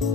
Thank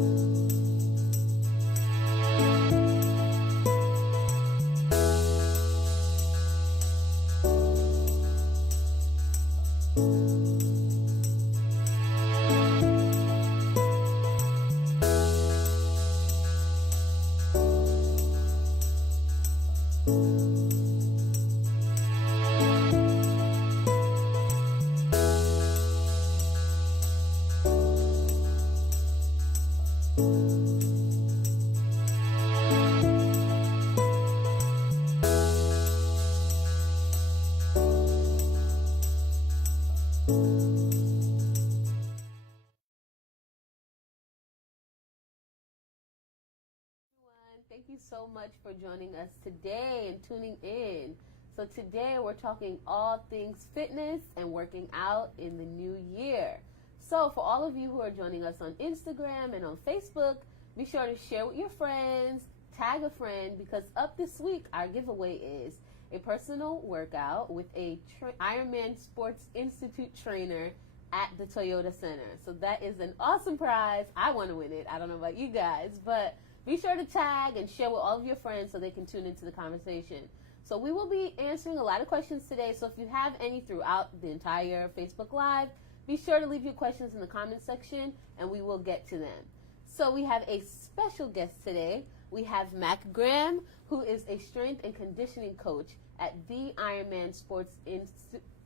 you so much for joining us today and tuning in. So today we're talking all things fitness and working out in the new year. So for all of you who are joining us on Instagram and on Facebook, be sure to share with your friends, tag a friend, because up this week our giveaway is a personal workout with a Ironman Sports Institute trainer at the Toyota Center. So that is an awesome prize. I want to win it. I don't know about you guys, but be sure to tag and share with all of your friends so they can tune into the conversation. So we will be answering a lot of questions today. So if you have any throughout the entire Facebook Live, be sure to leave your questions in the comment section and we will get to them. So we have a special guest today. We have Mac Graham, who is a strength and conditioning coach at the Ironman Sports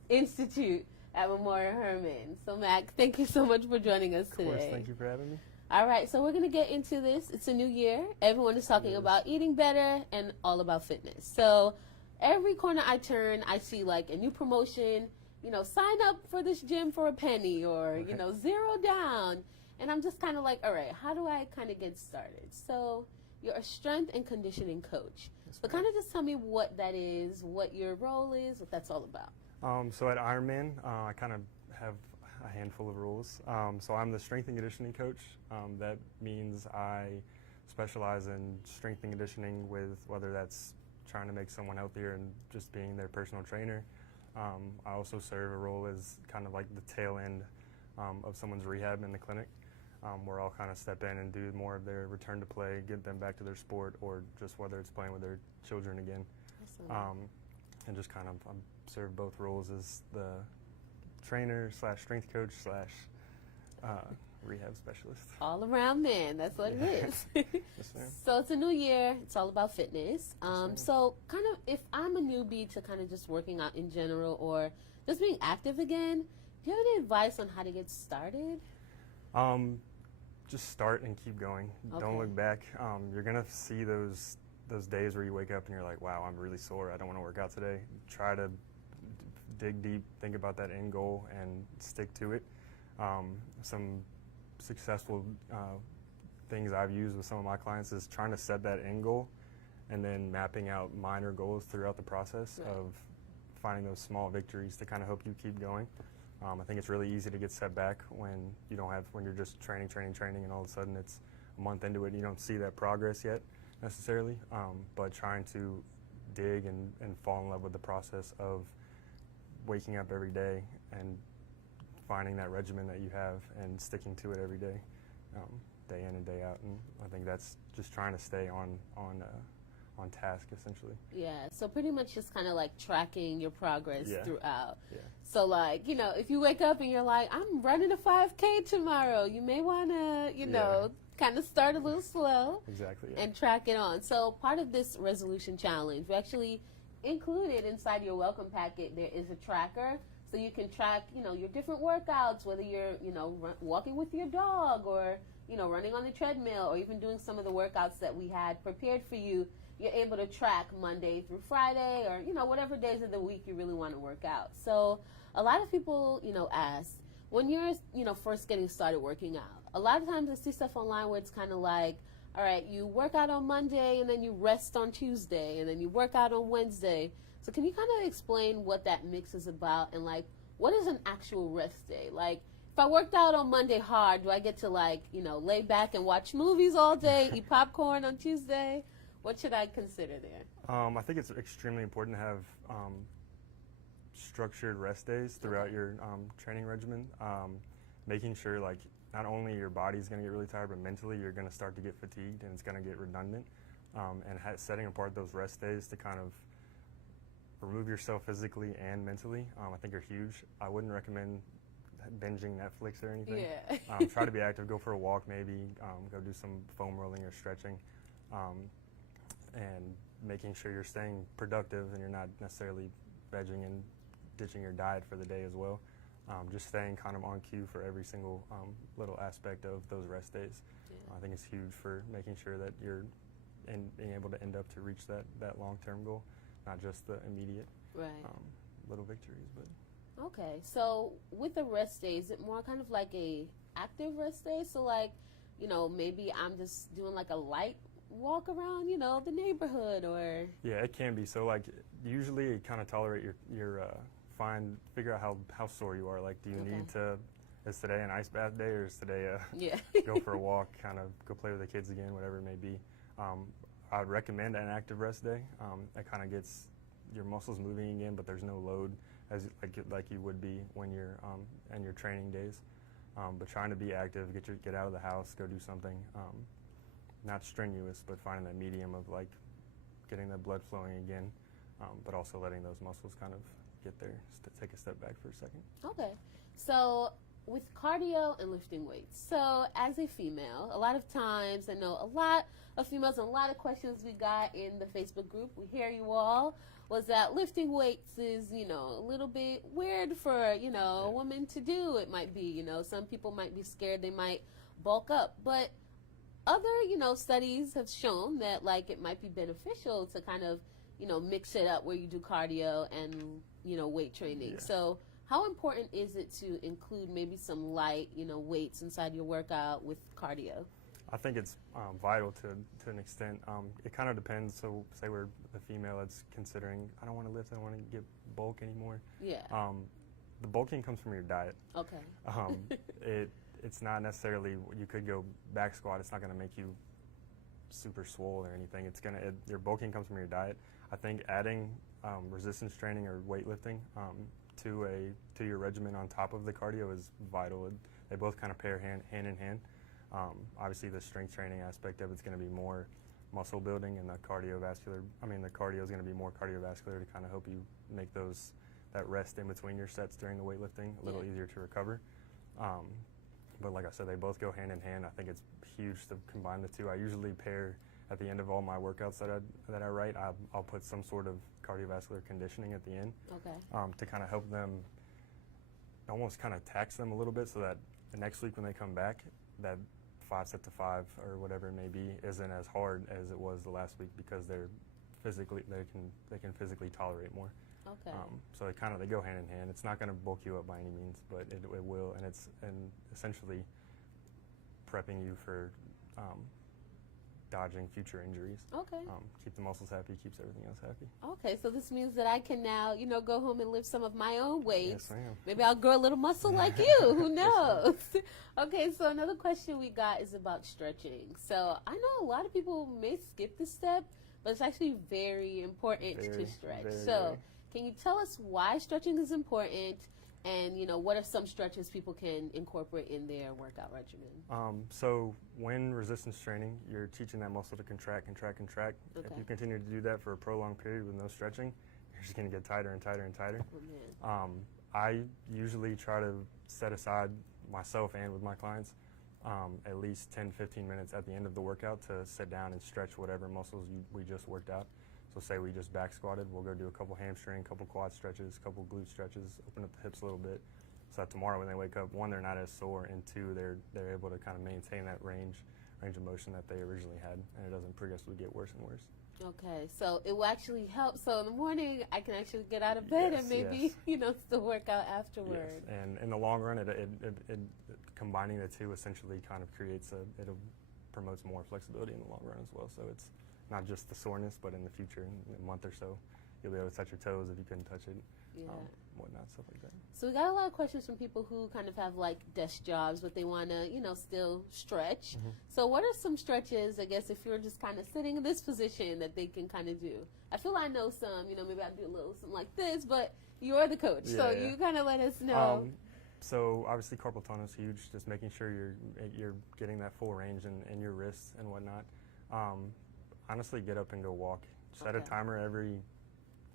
Institute at Memorial Hermann. So Mac, thank you so much for joining us today. Of course, thank you for having me. All right, so we're going to get into this. It's a new year. Everyone is talking about eating better and all about fitness. So every corner I turn, I see like a new promotion, sign up for this gym for a penny or, $0 down. And I'm just kind of like, all right, how do I kind of get started? So you're a strength and conditioning coach. So kind of just tell me what that is, what your role is, what that's all about. So at Ironman, I kind of have a handful of rules. So I'm the strength and conditioning coach. That means I specialize in strength and conditioning with whether that's trying to make someone healthier and just being their personal trainer. I also serve a role as kind of like the tail end of someone's rehab in the clinic, where I'll kind of step in and do more of their return to play, get them back to their sport, or just whether it's playing with their children again. And just kind of serve both roles as the trainer / strength coach / rehab specialist. All around man, that's what it is. Yes, ma'am. So it's a new year, it's all about fitness. So kind of if I'm a newbie to kind of just working out in general or just being active again, do you have any advice on how to get started? Just start and keep going. Okay. Don't look back. You're gonna see those days where you wake up and you're like, wow, I'm really sore, I don't want to work out today. Try to dig deep, think about that end goal, and stick to it. Some successful things I've used with some of my clients is trying to set that end goal and then mapping out minor goals throughout the process of finding those small victories to kind of help you keep going. I think it's really easy to get set back when you're just training, and all of a sudden it's a month into it and you don't see that progress yet necessarily, but trying to dig and fall in love with the process of waking up every day and finding that regimen that you have and sticking to it every day, day in and day out. And I think that's just trying to stay on task, essentially. Yeah, so pretty much just kind of like tracking your progress throughout. Yeah. So like, if you wake up and you're like, I'm running a 5K tomorrow, you may want to, kind of start a little slow. Exactly. Yeah. And track it on. So part of this resolution challenge, we actually included inside your welcome packet, there is a tracker. So you can track, your different workouts, whether you're, walking with your dog or, running on the treadmill or even doing some of the workouts that we had prepared for you. You're able to track Monday through Friday or, whatever days of the week you really want to work out. So a lot of people, ask, when you're, first getting started working out, a lot of times I see stuff online where it's kind of like, all right, you work out on Monday and then you rest on Tuesday and then you work out on Wednesday. So can you kind of explain what that mix is about and like what is an actual rest day? Like if I worked out on Monday hard, do I get to like, lay back and watch movies all day, eat popcorn on Tuesday? What should I consider there? I think it's extremely important to have structured rest days throughout your training regimen. making sure like not only your body's going to get really tired, but mentally you're going to start to get fatigued and it's going to get redundant. And setting apart those rest days to kind of remove yourself physically and mentally, I think are huge. I wouldn't recommend binging Netflix or anything. Yeah. Try to be active. Go for a walk maybe. Go do some foam rolling or stretching. And making sure you're staying productive and you're not necessarily vegging and ditching your diet for the day as well. Just staying kind of on cue for every single little aspect of those rest days. Yeah. I think it's huge for making sure that you're being able to end up to reach that long-term goal, not just the immediate Right. little victories. But Okay, so with the rest day, is it more kind of like a active rest day? So like, maybe I'm just doing like a light walk around, the neighborhood, or yeah, it can be. So like usually you kind of tolerate your figure out how sore you are. Like, do you Okay. need to? Is today an ice bath day, or is today yeah, go for a walk, kind of go play with the kids again, whatever it may be. I would recommend an active rest day. That kind of gets your muscles moving again, but there's no load as like you would be when you're in your training days. But trying to be active, get out of the house, go do something, not strenuous, but finding that medium of like getting the blood flowing again, but also letting those muscles kind of get there. Take a step back for a second. Okay, so with cardio and lifting weights, so as a female, a lot of times I know a lot of females and a lot of questions we got in the Facebook group, we hear you all, was that lifting weights is, a little bit weird for, a woman to do. It might be, some people might be scared, they might bulk up, but other, studies have shown that like it might be beneficial to kind of, mix it up where you do cardio and, weight training. Yeah. So how important is it to include maybe some light, weights inside your workout with cardio? I think it's vital to an extent. It kind of depends. So say we're a female that's considering, I don't want to lift, I don't want to get bulk anymore. Yeah. The bulking comes from your diet. Okay. It's not necessarily, you could go back squat, it's not going to make you super swole or anything. Your bulking comes from your diet. I think adding resistance training or weightlifting to your regimen on top of the cardio is vital. They both kind of pair hand in hand. Obviously, the strength training aspect of it's going to be more muscle building, and the cardio is going to be more cardiovascular to kind of help you make that rest in between your sets during the weightlifting a little easier to recover. But like I said, they both go hand in hand. I think it's huge to combine the two. I usually pair at the end of all my workouts that I write. I'll put some sort of cardiovascular conditioning at the end. Okay. To kind of help them, almost kind of tax them a little bit, so that the next week when they come back, that 5 set to 5 or whatever it may be isn't as hard as it was the last week, because they can physically tolerate more. Okay. So they go hand in hand. It's not going to bulk you up by any means, but it will, and it's essentially prepping you for dodging future injuries. Okay. Keep the muscles happy, keeps everything else happy. Okay, so this means that I can now, go home and lift some of my own weights. Yes, ma'am. Maybe I'll grow a little muscle like you. Who knows? Okay, so another question we got is about stretching. So I know a lot of people may skip this step, but it's actually very important to stretch. So can you tell us why stretching is important? And, what are some stretches people can incorporate in their workout regimen? So when resistance training, you're teaching that muscle to contract. Okay. If you continue to do that for a prolonged period with no stretching, you're just going to get tighter and tighter and tighter. Oh, man. I usually try to set aside, myself and with my clients, at least 10-15 minutes at the end of the workout to sit down and stretch whatever muscles we just worked out. So say we just back squatted, we'll go do a couple hamstring, couple quad stretches, couple glute stretches, open up the hips a little bit, so that tomorrow when they wake up, 1, they're not as sore, and 2, they're able to kind of maintain that range of motion that they originally had, and it doesn't progressively get worse and worse. Okay, so it will actually help. So in the morning, I can actually get out of bed and maybe, still work out afterward. Yes, and in the long run, it combining the two essentially kind of it promotes more flexibility in the long run as well. So it's not just the soreness, but in the future, in a month or so, you'll be able to touch your toes if you couldn't touch it, whatnot, stuff like that. So we got a lot of questions from people who kind of have like desk jobs, but they want to, still stretch. Mm-hmm. So what are some stretches, I guess, if you're just kind of sitting in this position that they can kind of do? I feel I know some, maybe I'll do a little something like this, but you're the coach, so you kind of let us know. So obviously carpal tunnel is huge. Just making sure you're getting that full range in your wrists and whatnot. Honestly, get up and go walk. Set a timer every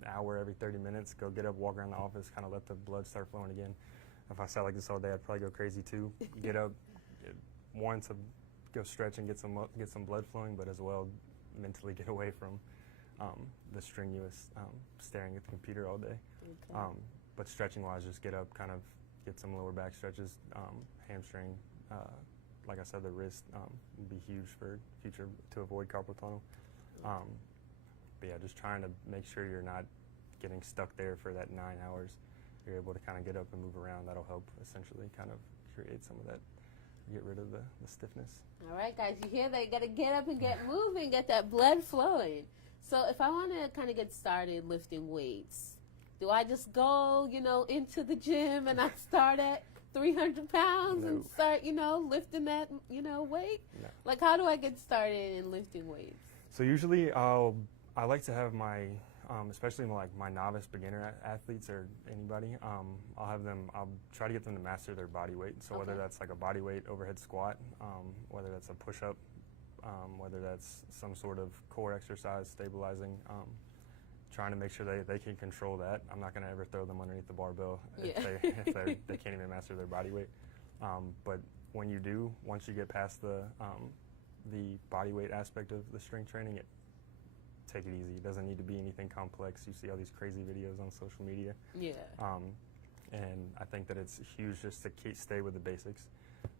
hour, every 30 minutes. Go get up, walk around the office, kind of let the blood start flowing again. If I sat like this all day, I'd probably go crazy too. Get up, one, to go stretch and get some blood flowing, but as well mentally get away from the strenuous staring at the computer all day. Okay. But stretching wise, just get up, kind of get some lower back stretches, hamstring, like I said, the wrist would be huge for future to avoid carpal tunnel. But yeah, just trying to make sure you're not getting stuck there for that 9 hours. You're able to kind of get up and move around. That'll help essentially kind of create some of that, get rid of the stiffness. All right, guys, you hear that? You got to get up and get moving, get that blood flowing. So if I want to kind of get started lifting weights, do I just go, into the gym and I start at 300 pounds and start, lifting that, weight? No. Like, how do I get started in lifting weights? So usually I like to have my, especially my novice beginner athletes or anybody, I'll try to get them to master their body weight. So whether that's like a body weight overhead squat, whether that's a push-up, whether that's some sort of core exercise, stabilizing, trying to make sure they can control that. I'm not going to ever throw them underneath the barbell if they can't even master their body weight. But when you do, once you get past the body weight aspect of the strength training, take it easy. It doesn't need to be anything complex. You see all these crazy videos on social media. Yeah. And I think that it's huge just to stay with the basics.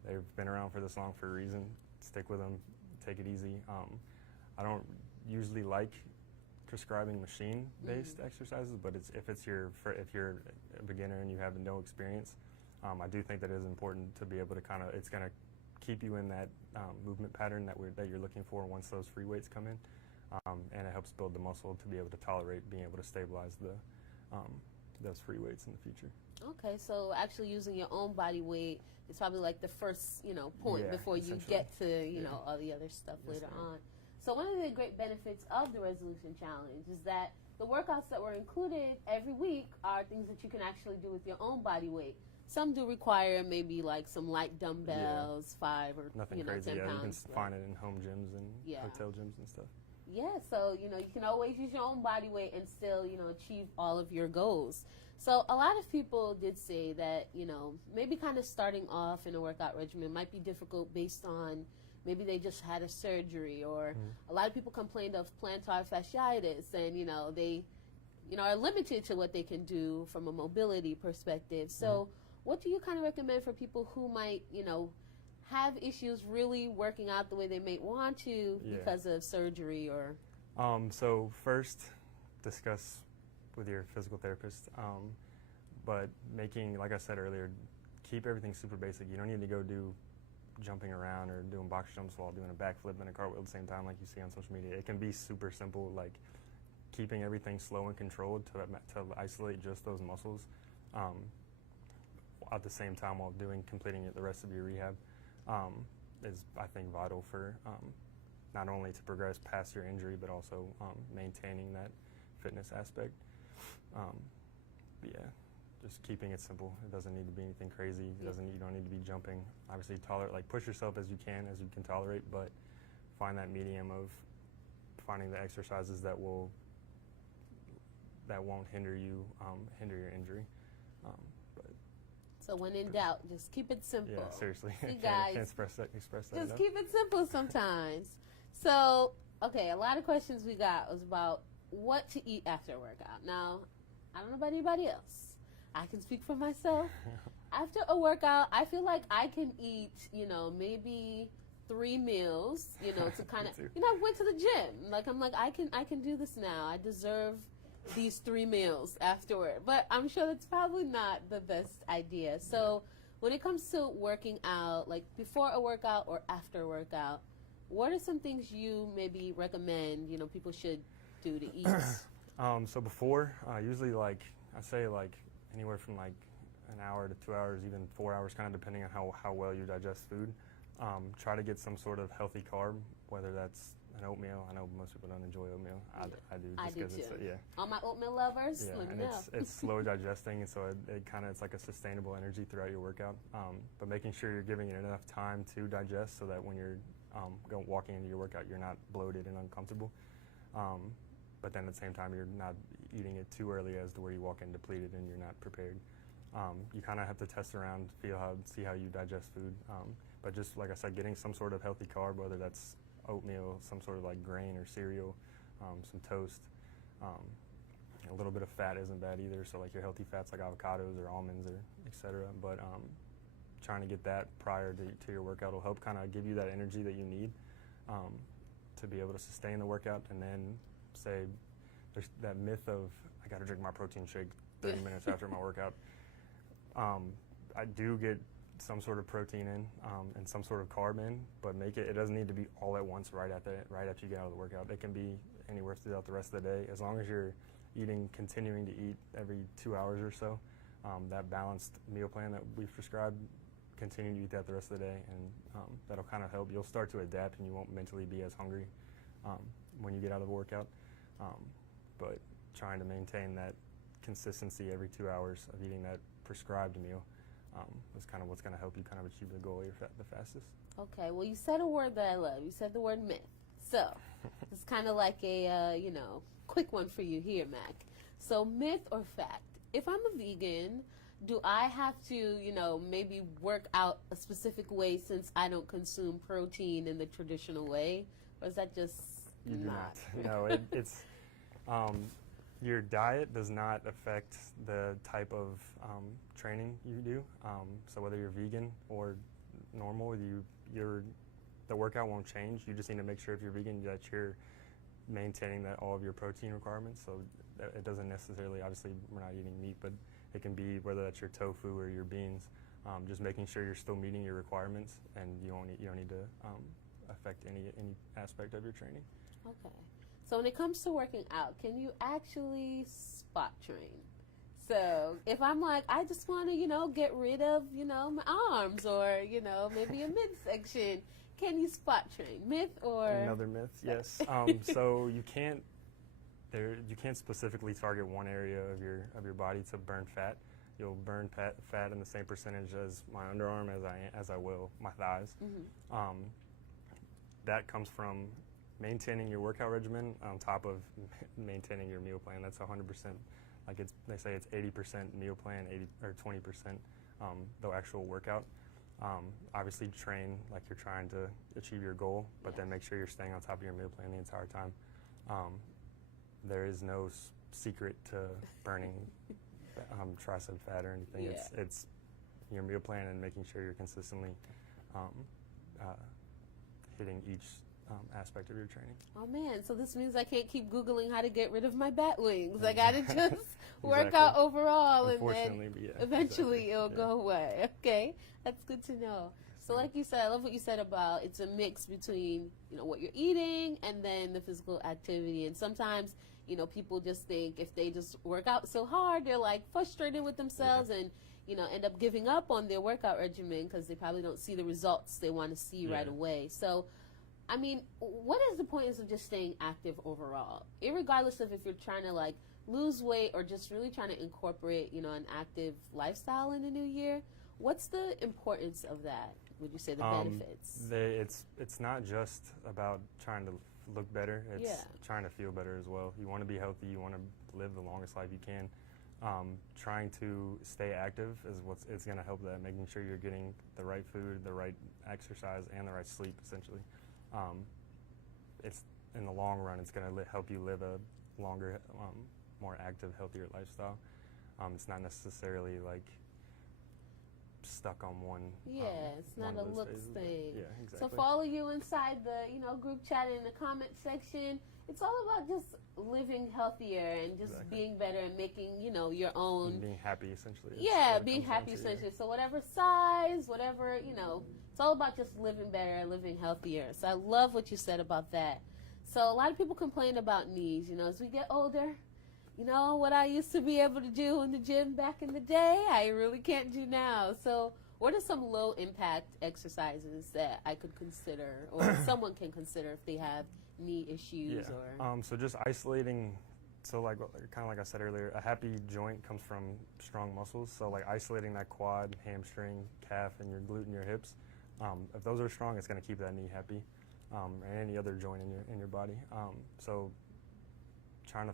They've been around for this long for a reason. Stick with them. Take it easy. I don't usually like prescribing machine-based exercises, but if you're a beginner and you have no experience, I do think that it is important to be able to it's going to keep you in that movement pattern that you're looking for once those free weights come in, and it helps build the muscle to be able to tolerate being able to stabilize those free weights in the future. Okay, so actually using your own body weight is probably like the first point before you get to all the other stuff later on. So one of the great benefits of the Resolution Challenge is that the workouts that were included every week are things that you can actually do with your own body weight. Some do require maybe like some light dumbbells, 5 or nothing crazy. 10 pounds. You can find it in home gyms and hotel gyms and stuff. Yeah, so you can always use your own body weight and still achieve all of your goals. So a lot of people did say that maybe kind of starting off in a workout regimen might be difficult based on maybe they just had a surgery, or a lot of people complained of plantar fasciitis, and they are limited to what they can do from a mobility perspective. So what do you kind of recommend for people who might have issues really working out the way they may want to because of surgery? Or so first, discuss with your physical therapist, but like I said earlier, keep everything super basic. You don't need to go do jumping around or doing box jumps while doing a backflip and a cartwheel at the same time like you see on social media. It can be super simple, like keeping everything slow and controlled to isolate just those muscles at the same time while completing the rest of your rehab is, I think, vital for not only to progress past your injury but also maintaining that fitness aspect. Just keeping it simple. It doesn't need to be anything crazy. You don't need to be jumping. Obviously, push yourself as you can tolerate, but find that medium of finding the exercises that won't hinder your injury. So when in doubt, just keep it simple. Yeah, seriously. You guys, can't express that just enough. Keep it simple sometimes. So, okay, a lot of questions we got was about what to eat after a workout. Now, I don't know about anybody else. I can speak for myself. After a workout, I feel like I can eat, maybe 3 meals, to kind of, I went to the gym. Like, I'm like, I can do this now. I deserve these 3 meals afterward. But I'm sure that's probably not the best idea. So when it comes to working out, like before a workout or after a workout, what are some things you maybe recommend, people should do to eat? So before, usually I say anywhere from an hour to 2 hours, even 4 hours, kind of depending on how well you digest food. Try to get some sort of healthy carb, whether that's an oatmeal. I know most people don't enjoy oatmeal. I do. I Just do 'cause too. It's, All my oatmeal lovers, yeah, let me and know. it's slow digesting, and so it's like a sustainable energy throughout your workout. But making sure you're giving it enough time to digest so that when you're walking into your workout, you're not bloated and uncomfortable. But then at the same time, you're not eating it too early as to where you walk in depleted and you're not prepared. You kind of have to test around, see how you digest food. But just like I said, getting some sort of healthy carb, whether that's oatmeal, some sort of like grain or cereal, some toast. A little bit of fat isn't bad either. So like your healthy fats like avocados or almonds or etc. But trying to get that prior to your workout will help kind of give you that energy that you need to be able to sustain the workout. And then say there's that myth of I got to drink my protein shake 30 minutes after my workout. I do get some sort of protein in and some sort of carb in, but it doesn't need to be all at once right after you get out of the workout. It can be anywhere throughout the rest of the day, as long as you're continuing to eat every 2 hours or so. That balanced meal plan that we've prescribed, continue to eat that the rest of the day, and that'll kind of help. You'll start to adapt, and you won't mentally be as hungry when you get out of the workout. But trying to maintain that consistency every 2 hours of eating that prescribed meal is kind of what's going to help you kind of achieve the goal the fastest. Okay, well, you said a word that I love. You said the word myth. So it's kind of like a, quick one for you here, Mac. So myth or fact? If I'm a vegan, do I have to, maybe work out a specific way since I don't consume protein in the traditional way? Or is that just You do not? No, it's your diet does not affect the type of training you do. So whether you're vegan or normal, the workout won't change. You just need to make sure if you're vegan that you're maintaining all of your protein requirements. So it doesn't necessarily, obviously we're not eating meat, but it can be whether that's your tofu or your beans. Just making sure you're still meeting your requirements, and you don't need to affect any aspect of your training. Okay. So when it comes to working out, can you actually spot train? So if I'm like, I just want to, get rid of, my arms or, maybe a midsection, can you spot train? Myth or? Another myth, yes. So you can't specifically target one area of your body to burn fat. You'll burn fat in the same percentage as my underarm as I will my thighs. Mm-hmm. That comes from maintaining your workout regimen on top of maintaining your meal plan. That's 100%. Like they say it's 80% meal plan, 20% the actual workout. Obviously train like you're trying to achieve your goal, but then make sure you're staying on top of your meal plan the entire time. There is no secret to burning tricep fat or anything. Yeah. It's your meal plan and making sure you're consistently hitting each aspect of your training. Oh man, so this means I can't keep Googling how to get rid of my bat wings. I gotta just work Exactly. out overall, and Unfortunately, then yeah, eventually exactly. it'll Yeah. go away. Okay, that's good to know. So like you said, I love what you said about it's a mix between, what you're eating and then the physical activity. And sometimes, people just think if they just work out so hard, they're like frustrated with themselves and, end up giving up on their workout regimen because they probably don't see the results they want to see right away. So, I mean, what is the point of just staying active overall? Irregardless of if you're trying to like lose weight or just really trying to incorporate, an active lifestyle in the new year, what's the importance of that? Would you say the benefits? It's not just about trying to look better. It's trying to feel better as well. You want to be healthy. You want to live the longest life you can. Trying to stay active is going to help that. Making sure you're getting the right food, the right exercise, and the right sleep. Essentially, it's in the long run. It's going to help you live a longer, more active, healthier lifestyle. It's not necessarily like stuck on one. It's not a looks thing. Yeah, exactly. So follow you inside the group chat in the comment section. It's all about just living healthier and just being better and making your own. And being happy essentially. Being happy essentially. So whatever size, whatever it's all about just living better and living healthier. So I love what you said about that. So a lot of people complain about knees. As we get older. What I used to be able to do in the gym back in the day, I really can't do now. So what are some low impact exercises that I could consider or someone can consider if they have knee issues or? So just isolating. So like kind of like I said earlier, a happy joint comes from strong muscles. So like isolating that quad, hamstring, calf, and your glute and your hips. If those are strong, it's going to keep that knee happy, and any other joint in your body. So trying to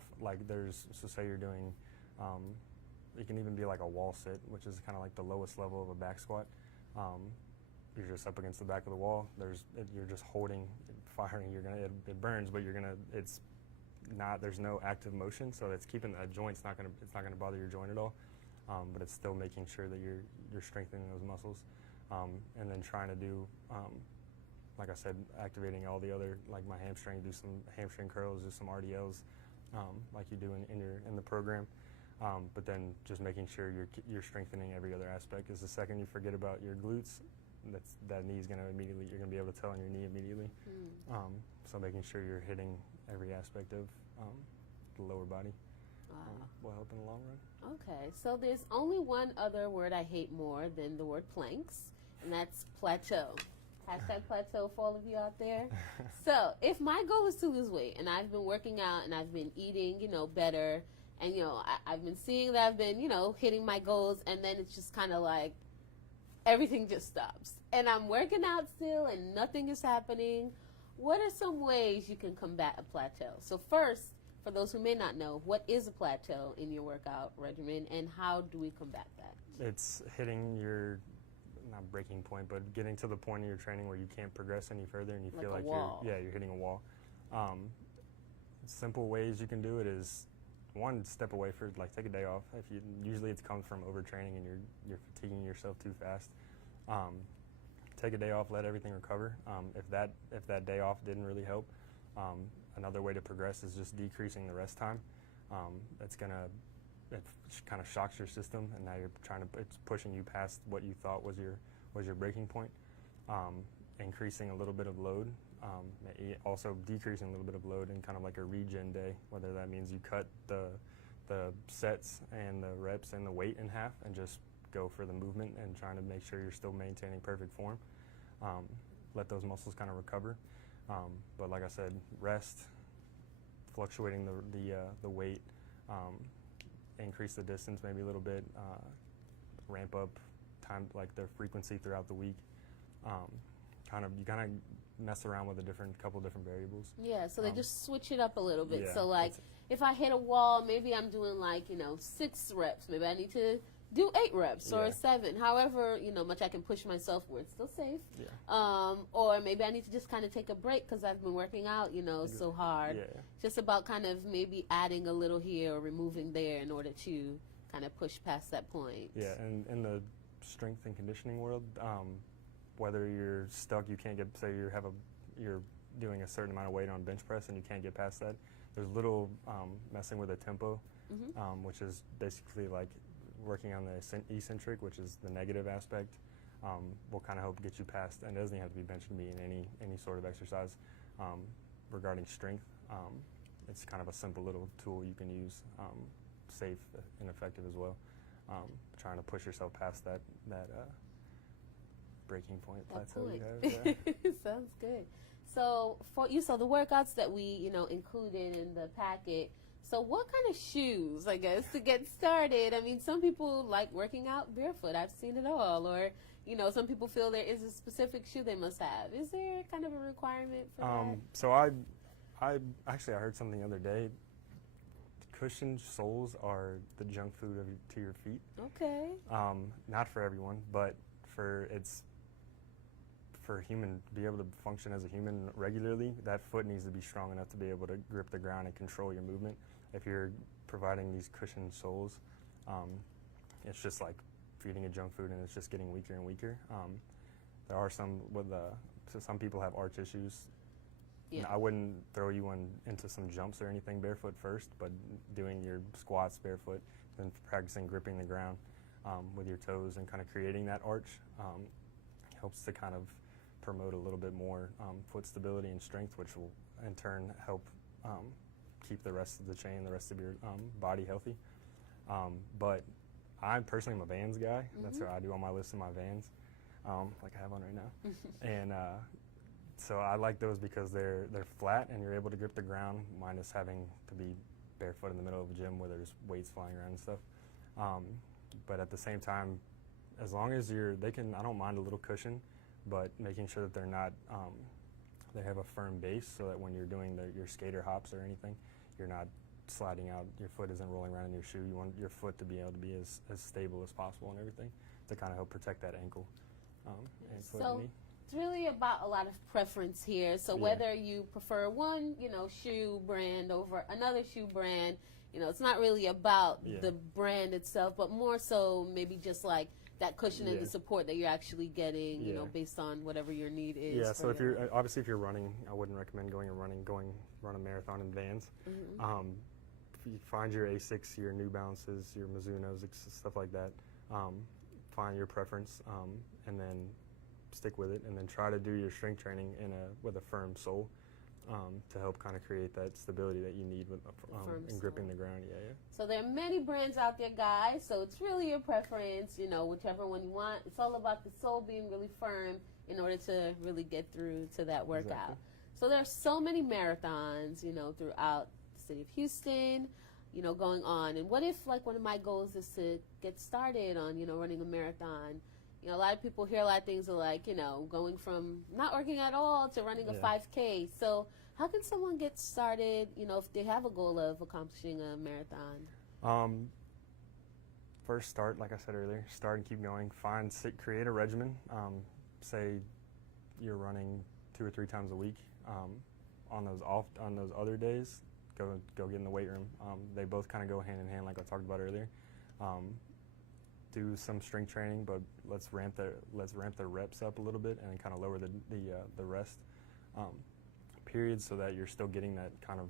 so say you're doing, it can even be like a wall sit, which is kind of like the lowest level of a back squat. You're just up against the back of the wall. You're just holding, firing. It burns, but there's no active motion, so it's keeping a joint. It's not gonna bother your joint at all, but it's still making sure that you're strengthening those muscles, and then trying to do, like I said, activating all the other, like my hamstring. Do some hamstring curls, do some RDLs, like you do in the program. But then just making sure you're strengthening every other aspect. Because the second you forget about your glutes, that knee's you're gonna be able to tell on your knee immediately. So making sure you're hitting every aspect of the lower body will help in the long run. Okay, so there's only one other word I hate more than the word planks, and that's plateau. Hashtag plateau for all of you out there. So if my goal is to lose weight, and I've been working out and I've been eating, better, and, I've been seeing that I've been, hitting my goals, and then it's just kind of like everything just stops. And I'm working out still and nothing is happening. What are some ways you can combat a plateau? So first, for those who may not know, what is a plateau in your workout regimen, and how do we combat that? It's hitting your, not breaking point, but getting to the point in your training where you can't progress any further and you feel like you're hitting a wall. Simple ways you can do it is, one, step away take a day off. Usually it comes from overtraining and you're fatiguing yourself too fast. Take a day off, let everything recover. If that day off didn't really help, another way to progress is just decreasing the rest time. It kind of shocks your system, and now it's pushing you past what you thought was your breaking point. Increasing a little bit of load, also decreasing a little bit of load in kind of like a regen day, whether that means you cut the sets and the reps and the weight in half and just go for the movement and trying to make sure you're still maintaining perfect form. Let those muscles kind of recover. But like I said, rest, fluctuating the weight, increase the distance maybe a little bit, ramp up time, like the frequency throughout the week. You kind of mess around with couple different variables. Yeah, so they just switch it up a little bit. Yeah, so if I hit a wall, maybe I'm doing 6 reps. Maybe I need to do 8 reps or 7. However, much I can push myself where it's still safe. Yeah. Or maybe I need to just kind of take a break because I've been working out, so hard. Yeah. Just about kind of maybe adding a little here or removing there in order to kind of push past that point. Yeah, and in the strength and conditioning world, whether you're stuck, you can't say you're doing a certain amount of weight on bench press and you can't get past that. There's little messing with the tempo, which is basically like working on the eccentric, which is the negative aspect, will kind of help get you past, and it doesn't have to be bench to be in any sort of exercise. Regarding strength, it's kind of a simple little tool you can use, safe and effective as well. Trying to push yourself past that breaking point, plateau you have. Yeah. Sounds good. So the workouts that we included in the packet. So what kind of shoes, I guess, to get started? I mean, some people like working out barefoot. I've seen it all. Or some people feel there is a specific shoe they must have. Is there kind of a requirement for that? So I heard something the other day. Cushioned soles are the junk food to your feet. Okay. Not for everyone, but for human to be able to function as a human regularly, that foot needs to be strong enough to be able to grip the ground and control your movement. If you're providing these cushioned soles, it's just like feeding a junk food, and it's just getting weaker and weaker. There are some some people have arch issues. Yeah. I wouldn't throw you into some jumps or anything barefoot first, but doing your squats barefoot, then practicing gripping the ground with your toes and kind of creating that arch helps to kind of promote a little bit more foot stability and strength, which will in turn help keep the rest of the chain, the rest of your body healthy. But I personally am a Vans guy. That's what I do on my list of my Vans, like I have on right now. And So I like those because they're flat and you're able to grip the ground, minus having to be barefoot in the middle of a gym where there's weights flying around and stuff. But at the same time, as long as I don't mind a little cushion, but making sure that they're not, they have a firm base so that when you're doing your skater hops or anything, you're not sliding out, your foot isn't rolling around in your shoe. You want your foot to be able to be as stable as possible and everything to kind of help protect that ankle and foot and knee. It's really about a lot of preference here. So whether you prefer one, shoe brand over another shoe brand, it's not really about the brand itself, but more so maybe just like that cushion and the support that you're actually getting, based on whatever your need is. Yeah, so if you're running, I wouldn't recommend going run a marathon in Vans. If you find your Asics, your New Balances, your Mizunos, stuff like that, find your preference, and then stick with it, and then try to do your strength training with a firm sole to help kind of create that stability that you need in gripping the ground. So there are many brands out there, guys, so it's really your preference, whichever one you want. It's all about the sole being really firm in order to really get through to that workout. Exactly. So there are so many marathons, throughout the city of Houston, going on. And what if, like, one of my goals is to get started on, running a marathon? A lot of people hear a lot of things like, going from not working at all to running a 5K. So how can someone get started, if they have a goal of accomplishing a marathon? First, start, like I said earlier, start and keep going. Create a regimen. Say you're running 2 or 3 times a week. On those other days, go get in the weight room. They both kind of go hand in hand, like I talked about earlier. Do some strength training, but let's ramp the reps up a little bit and kind of lower the rest periods so that you're still getting that kind of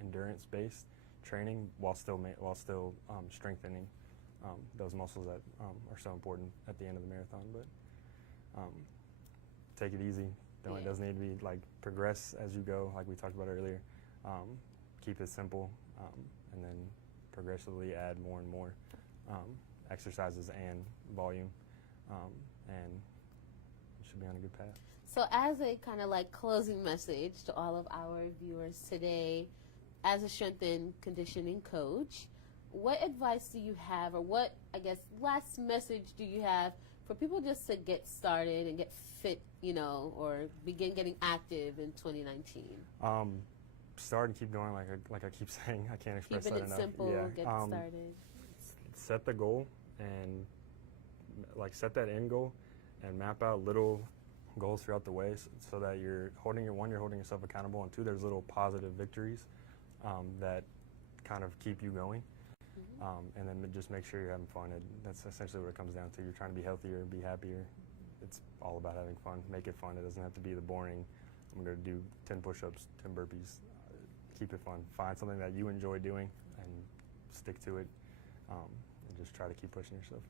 endurance-based training while still strengthening those muscles that are so important at the end of the marathon. But take it easy. It doesn't need to be like progress as you go, like we talked about earlier. Keep it simple, and then progressively add more and more exercises and volume, and you should be on a good path. So as a kind of like closing message to all of our viewers today, as a strength and conditioning coach, what advice do you have, or what, I guess, last message do you have for people just to get started and get fit, or begin getting active in 2019? Start and keep going, like I keep saying. I can't express that enough. Keeping it simple, get started. Set the goal and set that end goal and map out little goals throughout the way so that you're holding yourself accountable, and 2, there's little positive victories that kind of keep you going. And then just make sure you're having fun. That's essentially what it comes down to. You're trying to be healthier, be happier. It's all about having fun. Make it fun. It doesn't have to be the boring, I'm going to do 10 push-ups, 10 burpees. Keep it fun. Find something that you enjoy doing and stick to it, and just try to keep pushing yourself.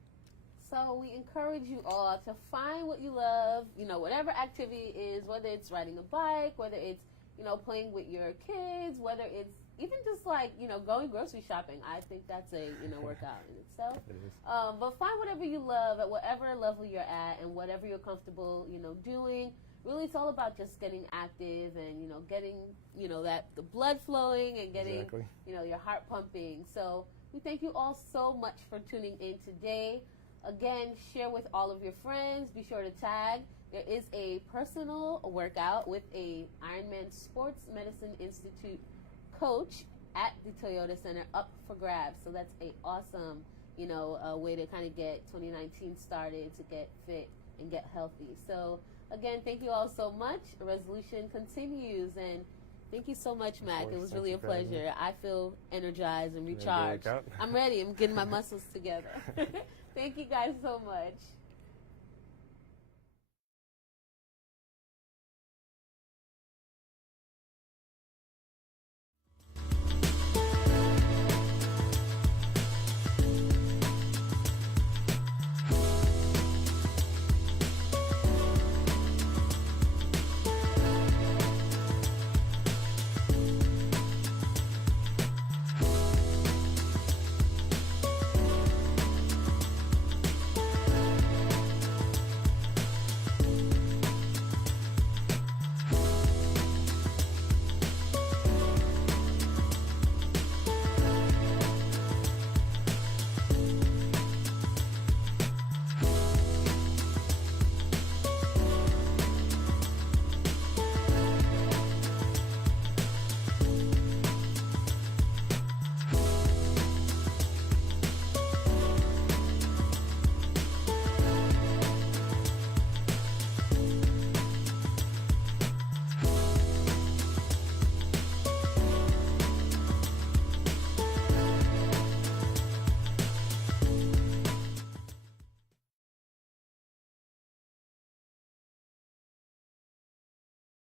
So we encourage you all to find what you love, whatever activity it is, whether it's riding a bike, whether it's, playing with your kids, whether it's even just going grocery shopping. I think that's a, workout in itself. It is. But find whatever you love at whatever level you're at and whatever you're comfortable, doing. Really, it's all about just getting active and, getting, the blood flowing and getting, your heart pumping. So we thank you all so much for tuning in today. Again, share with all of your friends. Be sure to tag. There is a personal workout with a Ironman Sports Medicine Institute coach at the Toyota Center up for grabs. So that's a awesome, way to kind of get 2019 started, to get fit and get healthy. So again, thank you all so much. Resolution continues, and thank you so much, Mac. It was really a pleasure. I feel energized and recharged. I'm ready. I'm getting my muscles together. Thank you guys so much.